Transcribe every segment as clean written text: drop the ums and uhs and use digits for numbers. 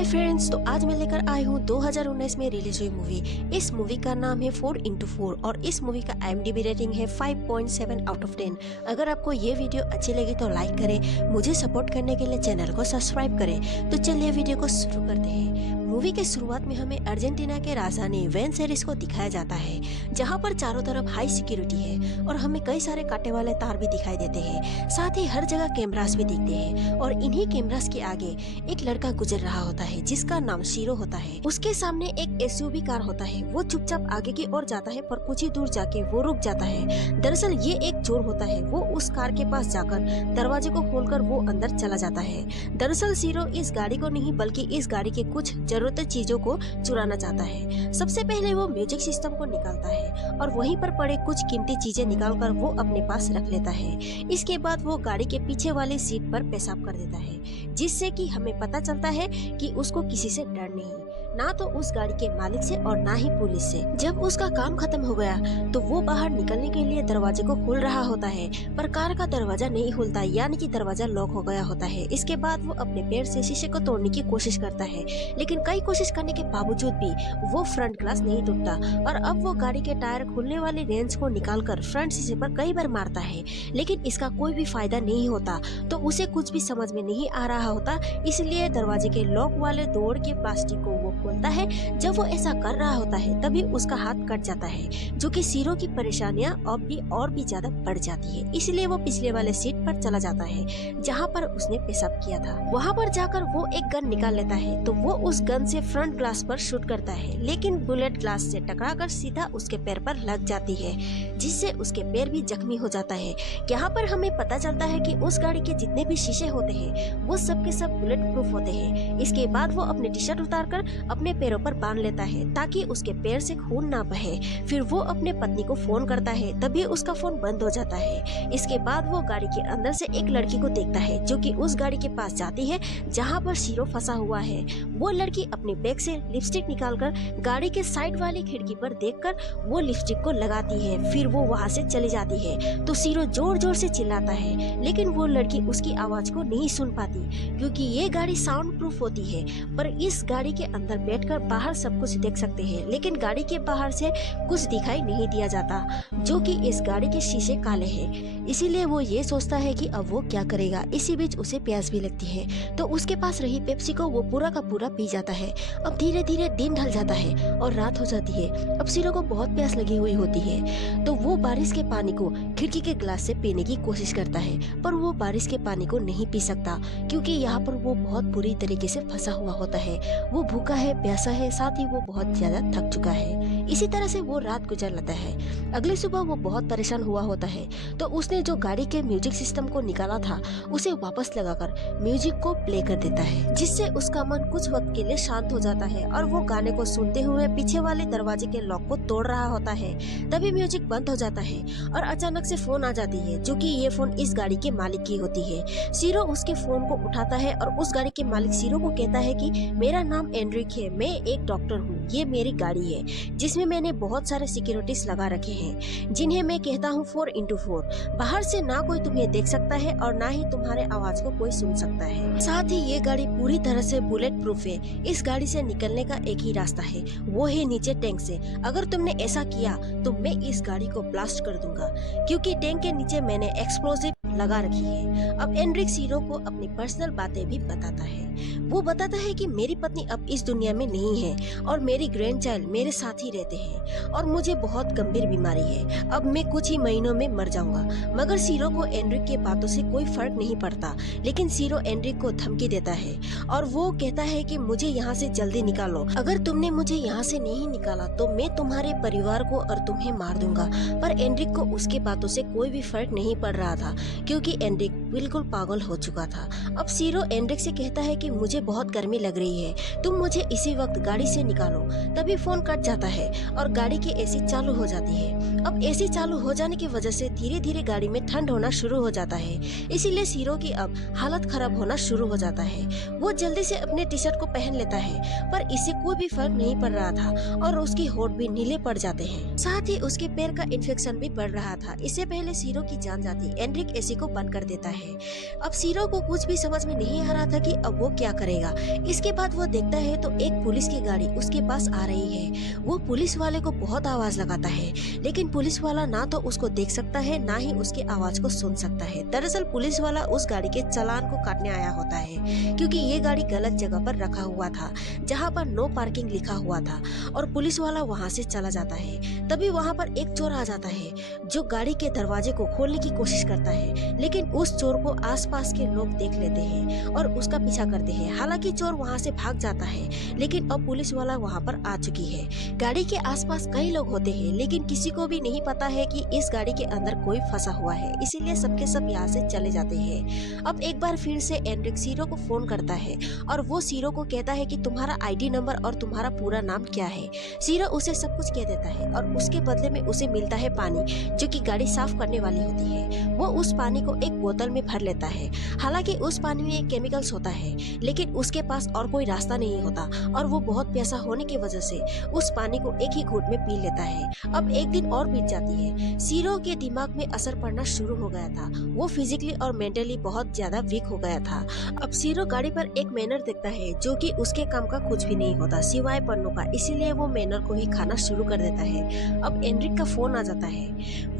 Hi friends, तो आज मैं लेकर आई हूँ 2019 में रिलीज हुई मूवी। इस मूवी का नाम है 4x4 और इस मूवी का IMDb रेटिंग है 5.7 आउट ऑफ 10। अगर आपको ये वीडियो अच्छी लगी तो लाइक करें, मुझे सपोर्ट करने के लिए चैनल को सब्सक्राइब करें। तो चलिए वीडियो को शुरू करते हैं। मूवी के शुरुआत में हमें अर्जेंटीना के राजधानी वेनस एयर्स को दिखाया जाता है, जहाँ पर चारों तरफ हाई सिक्योरिटी है और हमें कई सारे कांटे वाले तार भी दिखाई देते हैं। साथ ही हर जगह कैमरास भी दिखते हैं और इन्हीं कैमरास के आगे एक लड़का गुजर रहा होता है जिसका नाम शीरो होता है। उसके सामने एक SUV कार होता है। वो चुपचाप आगे की ओर जाता है, पर कुछ ही दूर जाके वो रुक जाता है। दरअसल ये एक चोर होता है। वो उस कार के पास जाकर दरवाजे को खोलकर वो अंदर चला जाता है। दरअसल शीरो इस गाड़ी को नहीं बल्कि इस गाड़ी के कुछ जरूरत चीजों को चुराना चाहता है। सबसे पहले वो म्यूजिक सिस्टम को निकालता है और वहीं पर पड़े कुछ कीमती चीजें निकालकर वो अपने पास रख लेता है। इसके बाद वो गाड़ी के पीछे वाली सीट पर पेशाब कर देता है, जिससे कि हमें पता चलता है कि उसको किसी से डर नहीं, ना तो उस गाड़ी के मालिक से और ना ही पुलिस से। जब उसका काम खत्म हो गया तो वो बाहर निकलने के लिए दरवाजे को खोल रहा होता है, पर कार का दरवाजा नहीं खुलता, यानी कि दरवाजा लॉक हो गया होता है। इसके बाद वो अपने पैर से शीशे को तोड़ने की कोशिश करता है, लेकिन कई कोशिश करने के बावजूद भी वो फ्रंट ग्लास नहीं टूटता और अब वो गाड़ी के टायर खुलने वाले रेंज को निकालकर फ्रंट शीशे पर कई बार मारता है, लेकिन इसका कोई भी फायदा नहीं होता। तो उसे कुछ भी समझ में नहीं आ रहा होता, इसलिए दरवाजे के लॉक वाले दौड़ के प्लास्टिक को वो खोलता है। जब वो ऐसा कर रहा होता है तभी उसका हाथ कट जाता है, जो कि शीरो की परेशानियां अब भी और भी ज्यादा बढ़ जाती है। इसलिए वो पिछले वाले सीट पर चला जाता है जहाँ पर उसने पेशाब किया था। वहाँ पर जाकर वो एक गन निकाल लेता है, तो वो उस गन से फ्रंट ग्लास पर शूट करता है, लेकिन बुलेट ग्लास से टकराकर सीधा उसके पैर पर लग जाती है, जिससे उसके पैर भी जख्मी हो जाता है। यहाँ पर हमें पता चलता है कि उस गाड़ी के जितने भी शीशे होते हैं वो सब के सब बुलेट प्रूफ होते हैं। इसके बाद वो अपने टी शर्ट उतारकर अपने पैरों पर बांध लेता है ताकि उसके पैर से खून ना बहे। फिर वो अपने पत्नी को फोन करता है, तभी उसका फोन बंद हो जाता है। इसके बाद वो गाड़ी के अंदर से एक लड़की को देखता है, जो कि उस गाड़ी के पास जाती है जहाँ पर शीरो फंसा हुआ है। वो लड़की अपने बैग से लिपस्टिक निकालकर गाड़ी के साइड वाली खिड़की पर देखकर वो लिपस्टिक को लगाती है। फिर वो वहाँ से चली जाती है, तो शीरो जोर जोर से चिल्लाता है, लेकिन वो लड़की उसकी आवाज को नहीं सुन पाती, क्योंकि ये गाड़ी साउंड प्रूफ होती है। पर इस गाड़ी के अंदर बैठकर बाहर सब कुछ देख सकते हैं, लेकिन गाड़ी के बाहर से कुछ दिखाई नहीं दिया जाता, जो कि इस गाड़ी के शीशे काले हैं। इसीलिए वो ये सोचता है कि अब वो क्या करेगा। इसी बीच उसे प्यास भी लगती है, तो उसके पास रही पेप्सी को वो पूरा का पूरा पी जाता है। अब धीरे धीरे दिन ढल जाता है और रात हो जाती है। अब शीरो को बहुत प्यास लगी हुई होती है, तो वो बारिश के पानी को खिड़की के ग्लास से पीने की कोशिश करता है, पर वो बारिश के पानी को नहीं पी सकता, क्योंकि यहाँ पर वो बहुत बुरी तरीके से फंसा हुआ होता है। वो भूखा है, प्यासा है, साथ ही वो बहुत ज्यादा थक चुका है। इसी तरह से वो रात गुजर लेता है। अगली सुबह वो बहुत परेशान हुआ होता है, तो उसने जो गाड़ी के म्यूजिक सिस्टम को निकाला था उसे वापस लगाकर म्यूजिक को प्ले कर देता है, जिससे उसका मन कुछ वक्त के लिए शांत हो जाता है और वो गाने को सुनते हुए पीछे वाले दरवाजे के लॉक को तोड़ रहा होता है। तभी म्यूजिक बंद हो जाता है और अचानक से फोन आ जाती है, जो कि ये फोन इस गाड़ी के मालिक की होती है। शीरो उसके फोन को उठाता है और उस गाड़ी के मालिक शीरो को कहता है कि मेरा नाम एंड्रिक है, मैं एक डॉक्टर हूँ, ये मेरी गाड़ी है जिसमें मैंने बहुत सारे सिक्योरिटीज लगा रखे हैं, जिन्हें मैं कहता हूँ 4x4। बाहर से ना कोई तुम्हें देख सकता है और ना ही तुम्हारे आवाज को कोई सुन सकता है। साथ ही ये गाड़ी पूरी तरह से बुलेट प्रूफ है। इस गाड़ी से निकलने का एक ही रास्ता है, वो है नीचे टैंक से। अगर तुमने ऐसा किया तो मैं इस गाड़ी को ब्लास्ट कर दूंगा, क्योंकि टैंक के नीचे मैंने एक्सप्लोजिव लगा रखी है। अब एंड्रिक शीरो को अपनी पर्सनल बातें भी बताता है। वो बताता है कि मेरी पत्नी अब इस दुनिया में नहीं है और मेरी ग्रैंडचाइल्ड मेरे साथ ही रहते हैं और मुझे बहुत गंभीर बीमारी है। अब मैं कुछ ही महीनों में मर जाऊंगा। मगर शीरो को एंड्रिक के बातों से कोई फर्क नहीं पड़ता, लेकिन शीरो एंड्रिक को धमकी देता है और वो कहता है कि मुझे यहाँ से जल्दी निकालो। अगर तुमने मुझे यहाँ से नहीं निकाला तो मैं तुम्हारे परिवार को और तुम्हें मार दूंगा। पर एंड्रिक को उसके बातों से कोई भी फर्क नहीं पड़ रहा था, क्योंकि एंड्रिक बिल्कुल पागल हो चुका था। अब शीरो एंड्रिक से कहता है कि मुझे बहुत गर्मी लग रही है, तुम मुझे इसी वक्त गाड़ी से निकालो। तभी फोन कट जाता है और गाड़ी की एसी चालू हो जाती है। अब एसी चालू हो जाने की वजह से धीरे धीरे गाड़ी में ठंड होना शुरू हो जाता है, इसीलिए शीरो की अब हालत खराब होना शुरू हो जाता है। वो जल्दी से अपने टी शर्ट को पहन लेता है, पर इससे कोई भी फर्क नहीं पड़ रहा था और उसकी होठ भी नीले पड़ जाते हैं। साथ ही उसके पैर का इन्फेक्शन भी बढ़ रहा था। इससे पहले शीरो की जान जाती, एंड्रिक एसी को बंद कर देता है है। अब सीरो को कुछ भी समझ में नहीं आ रहा था कि अब वो क्या करेगा। इसके बाद वो देखता है तो एक पुलिस की गाड़ी उसके पास आ रही है। वो पुलिस वाले को बहुत आवाज लगाता है, लेकिन पुलिस वाला ना तो उसको देख सकता है ना ही उसकी आवाज को सुन सकता है। दरअसल पुलिस वाला उस गाड़ी के चालान को काटने आया होता है, क्योंकि ये गाड़ी गलत जगह पर रखा हुआ था जहाँ पर नो पार्किंग लिखा हुआ था, और पुलिस वाला वहाँ से चला जाता है। तभी वहाँ पर एक चोर आ जाता है जो गाड़ी के दरवाजे को खोलने की कोशिश करता है, लेकिन उस चोर को आसपास के लोग देख लेते हैं और उसका पीछा करते हैं। हालांकि चोर वहाँ से भाग जाता है, लेकिन अब पुलिस वाला वहाँ पर आ चुकी है। गाड़ी के आसपास कई लोग होते हैं, लेकिन किसी को भी नहीं पता है कि इस गाड़ी के अंदर कोई फंसा हुआ है, इसीलिए सबके सब यहाँ से चले जाते हैं। अब एक बार फिर से एनरिक सीरो को फोन करता है और वो सीरो को कहता है कि तुम्हारा आईडी नंबर और तुम्हारा पूरा नाम क्या है। सीरो उसे सब कुछ कह देता है और उसके बदले में उसे मिलता है पानी, जो कि गाड़ी साफ करने वाली होती है। वो उस पानी को एक बोतल में भर लेता है। हालांकि उस पानी में केमिकल्स होता है, लेकिन उसके पास और कोई रास्ता नहीं होता और वो बहुत प्यासा होने की वजह से उस पानी को एक ही घूंट में पी लेता है। अब एक दिन और बीत जाती है। सीरो के दिमाग में असर पड़ना शुरू हो गया था। वो फिजिकली और मेंटली बहुत ज्यादा वीक हो गया था। अब सीरो गाड़ी पर एक मैनर देखता है जो कि उसके काम का कुछ भी नहीं होता सिवाय पन्नों का, इसीलिए वो मैनर को ही खाना शुरू कर देता है। अब एनरिक का फोन आ जाता है।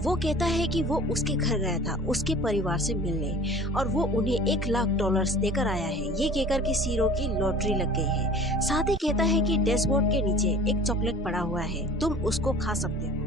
वो कहता है कि वो उसके घर गया था उसके परिवार से मिलने और वो उन्हें $1,00,000 देकर आया है। ये कहकर कि सीरो की लॉटरी लग गई है। साथ ही कहता है कि डैशबोर्ड के नीचे एक चॉकलेट पड़ा हुआ है, तुम उसको खा सकते हो।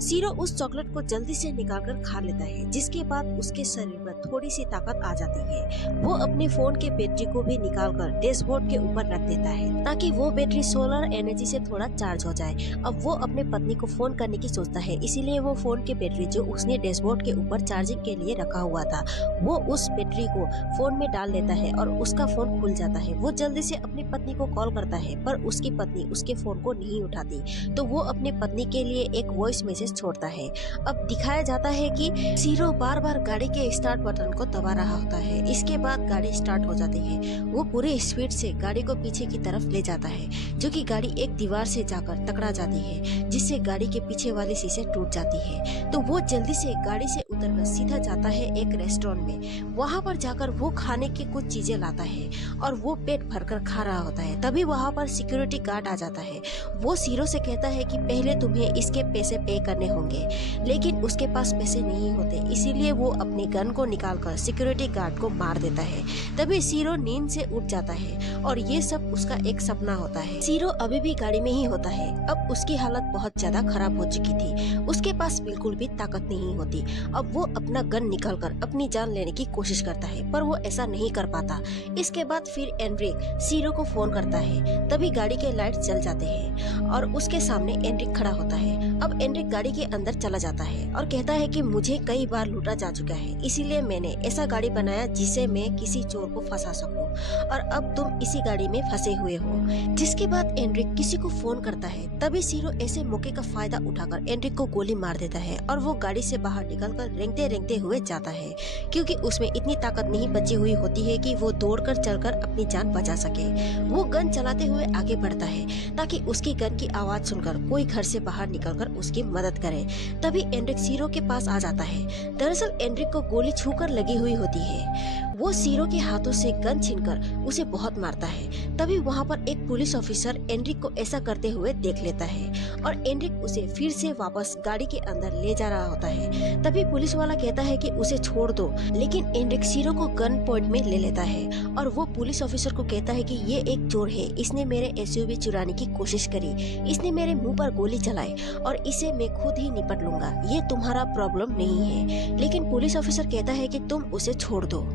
सीरो उस चॉकलेट को जल्दी से निकालकर खा लेता है, जिसके बाद उसके शरीर में थोड़ी सी ताकत आ जाती है। वो अपने फोन के बैटरी को भी निकालकर डैशबोर्ड के ऊपर रख देता है ताकि वो बैटरी सोलर एनर्जी से थोड़ा चार्ज हो जाए। अब वो अपने पत्नी को फोन करने की सोचता है, इसीलिए वो फोन के बैटरी जो उसने डैशबोर्ड के ऊपर चार्जिंग के लिए रखा हुआ था, वो उस बैटरी को फोन में डाल लेता है और उसका फोन खुल जाता है। वो जल्दी से अपनी पत्नी को कॉल करता है, पर उसकी पत्नी उसके फोन को नहीं उठाती, तो वो अपनी पत्नी के लिए एक वॉइस मैसेज छोड़ता है। अब दिखाया जाता है कि सीरो बार बार गाड़ी के स्टार्ट बटन को दबा रहा होता है। इसके बाद गाड़ी स्टार्ट हो जाती है। वो पूरे स्पीड से गाड़ी को पीछे की तरफ ले जाता है, जो कि गाड़ी एक दीवार से जाकर टकरा जाती है, जिससे गाड़ी के पीछे वाली शीशे टूट जाती है। तो वो जल्दी से गाड़ी से उतरकर सीधा जाता है एक रेस्टोरेंट में। वहाँ पर जाकर वो खाने की कुछ चीजें लाता है और वो पेट भरकर खा रहा होता है। तभी वहाँ पर सिक्योरिटी गार्ड आ जाता है। वो सीरो से कहता है कि पहले तुम्हें इसके पैसे पे करने होंगे, लेकिन उसके पास पैसे नहीं होते, इसीलिए वो अपनी गन को निकालकर सिक्योरिटी गार्ड को मार देता है। तभी सीरो नींद से उठ जाता है और ये सब उसका एक सपना होता है। सीरो अभी भी गाड़ी में ही होता है। अब उसकी हालत बहुत ज्यादा खराब हो चुकी थी, उसके पास बिल्कुल भी ताकत नहीं होती। अब वो अपना गन निकालकर अपनी जान लेने की कोशिश करता है, पर वो ऐसा नहीं कर पाता। इसके बाद फिर एनरिक सीरो को फोन करता है। तभी गाड़ी के लाइट जल जाते हैं और उसके सामने एनरिक खड़ा होता है। अब एनरिक गाड़ी के अंदर चला जाता है और कहता है कि मुझे कई बार लूटा जा चुका है, इसीलिए मैंने ऐसा गाड़ी बनाया जिसे मैं किसी चोर को फंसा सकूं, और अब तुम इसी गाड़ी में फंसे हुए हो। जिसके बाद एनरिक किसी को फोन करता है। तभी सीरो ऐसे मौके का फायदा उठाकर एनरिक को गोली मार देता है और वो गाड़ी से बाहर निकलकर रेंगते रेंगते हुए जाता है, क्योंकि उसमें इतनी ताकत नहीं बची हुई होती है कि वो दौड़कर चलकर अपनी जान बचा सके। वो गन चलाते हुए आगे बढ़ता है ताकि उसकी गन की आवाज सुनकर कोई घर से बाहर निकलकर उसकी मदद करे। तभी एनरिक सीरो के पास आ जाता है। दरअसल एनरिक को गोली छूकर लगी हुई होती है। वो सीरो के हाथों से गन छीनकर उसे बहुत मारता है। तभी वहाँ पर एक पुलिस ऑफिसर एनरिक को ऐसा करते हुए देख लेता है और एनरिक उसे फिर से वापस गाड़ी के अंदर ले जा रहा होता है। तभी पुलिस वाला कहता है कि उसे छोड़ दो, लेकिन एनरिक सीरो को गन पॉइंट में ले लेता है और वो पुलिस ऑफिसर को कहता है कि ये एक चोर है, इसने मेरे एसयूवी चुराने की कोशिश करी, इसने मेरे मुंह पर गोली चलाई और इसे मैं खुद ही निपट लूंगा, ये तुम्हारा प्रॉब्लम नहीं है। लेकिन पुलिस ऑफिसर कहता है कि तुम उसे छोड़ दो,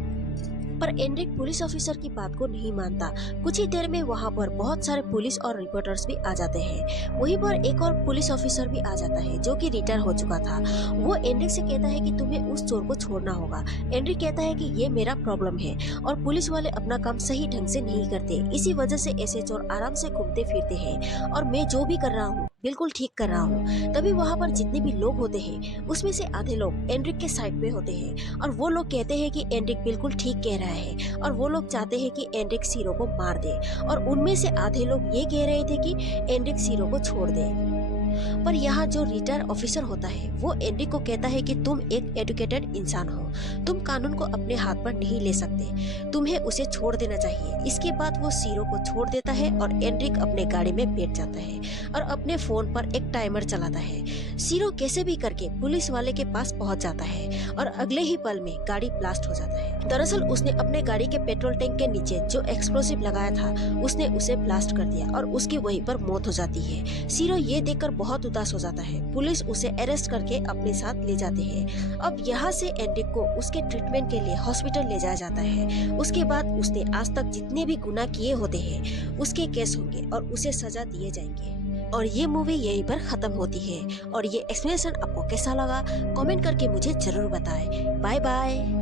पर एनरिक पुलिस ऑफिसर की बात को नहीं मानता। कुछ ही देर में वहाँ पर बहुत सारे पुलिस और रिपोर्टर्स भी आ जाते हैं। वहीं पर एक और पुलिस ऑफिसर भी आ जाता है जो कि रिटायर हो चुका था। वो एनरिक से कहता है कि तुम्हें उस चोर को छोड़ना होगा। एनरिक कहता है कि ये मेरा प्रॉब्लम है और पुलिस वाले अपना काम सही ढंग से नहीं करते, इसी वजह से ऐसे चोर आराम से घूमते फिरते हैं और मैं जो भी कर रहा हूँ बिल्कुल ठीक कर रहा हूँ। तभी वहाँ पर जितने भी लोग होते हैं उसमें से आधे लोग एनरिक के साइड पे होते हैं और वो लोग कहते हैं कि एनरिक बिल्कुल ठीक कह रहा है और वो लोग चाहते हैं कि एनरिक सीरो को मार दे, और उनमें से आधे लोग ये कह रहे थे कि एनरिक सीरो को छोड़ दे। पर यहाँ जो रिटायर ऑफिसर होता है वो एंड्रिक को कहता है कि तुम एक एजुकेटेड इंसान हो, तुम कानून को अपने हाथ पर नहीं ले सकते, तुम्हें उसे छोड़ देना चाहिए। इसके बाद वो सीरो को छोड़ देता है और एंड्रिक अपने गाड़ी में बैठ जाता है और अपने फोन पर एक टाइमर चलाता है। सीरो कैसे भी करके पुलिस वाले के पास पहुंच जाता है और अगले ही पल में गाड़ी ब्लास्ट हो जाता है। दरअसल उसने अपने गाड़ी के पेट्रोल टैंक के नीचे जो एक्सप्लोसिव लगाया था उसने उसे ब्लास्ट कर दिया और उसकी वहीं पर मौत हो जाती है। सीरो ये देखकर बहुत उदास हो जाता है। पुलिस उसे अरेस्ट करके अपने साथ ले जाते हैं। अब यहाँ से एंड्रिक को उसके ट्रीटमेंट के लिए हॉस्पिटल ले जाया जाता है। उसके बाद उसने आज तक जितने भी गुनाह किए होते हैं उसके केस होंगे और उसे सजा दिए जाएंगे। और ये मूवी यहीं पर खत्म होती है। और ये एक्सप्लेनेशन आपको कैसा लगा कमेंट करके मुझे जरूर बताएं। Bye bye.